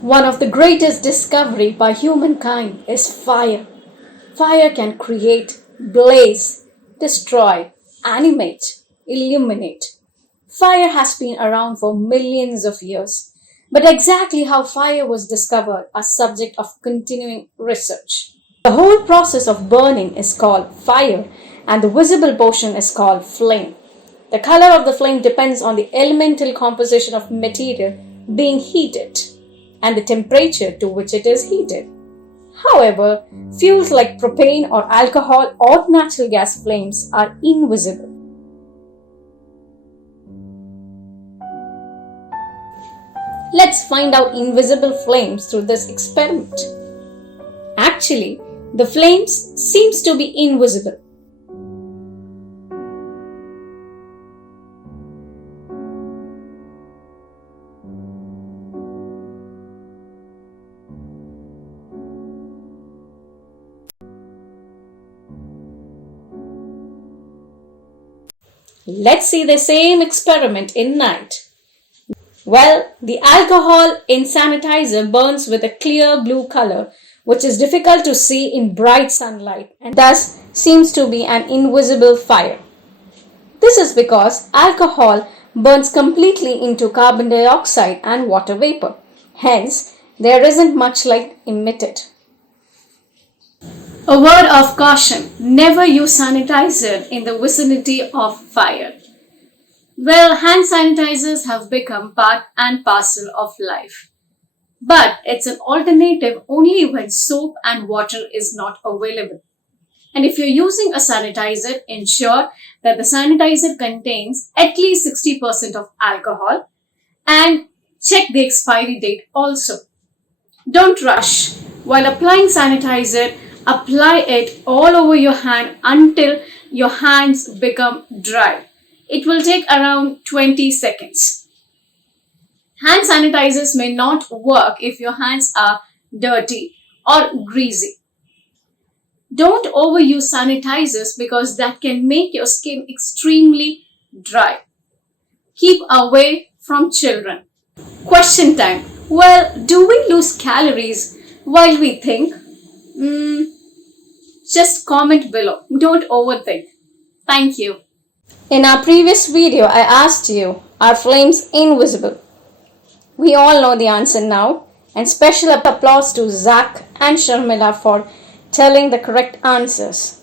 One of the greatest discovery by humankind is fire. Fire can create, blaze, destroy, animate, illuminate. Fire has been around for millions of years, but exactly how fire was discovered are subject of continuing research. The whole process of burning is called fire and the visible portion is called flame. The color of the flame depends on the elemental composition of material being heated and the temperature to which it is heated. However, fuels like propane or alcohol or natural gas flames are invisible. Let's find out invisible flames through this experiment. Actually, the flames seems to be invisible. Let's see the same experiment in night. Well, the alcohol in sanitizer burns with a clear blue color, which is difficult to see in bright sunlight and thus seems to be an invisible fire. This is because alcohol burns completely into carbon dioxide and water vapor. Hence, there isn't much light emitted. A word of caution, never use sanitizer in the vicinity of fire. Well, hand sanitizers have become part and parcel of life. But it's an alternative only when soap and water is not available. And if you're using a sanitizer, ensure that the sanitizer contains at least 60% of alcohol and check the expiry date also. Don't rush. While applying sanitizer, apply it all over your hand until your hands become dry. It will take around 20 seconds. Hand sanitizers may not work if your hands are dirty or greasy. Don't overuse sanitizers because that can make your skin extremely dry. Keep away from children. Question time. Well, do we lose calories while we think? Just comment below. Don't overthink. Thank you. In our previous video, I asked you, are flames invisible? We all know the answer now, and special applause to Zach and Sharmila for telling the correct answers.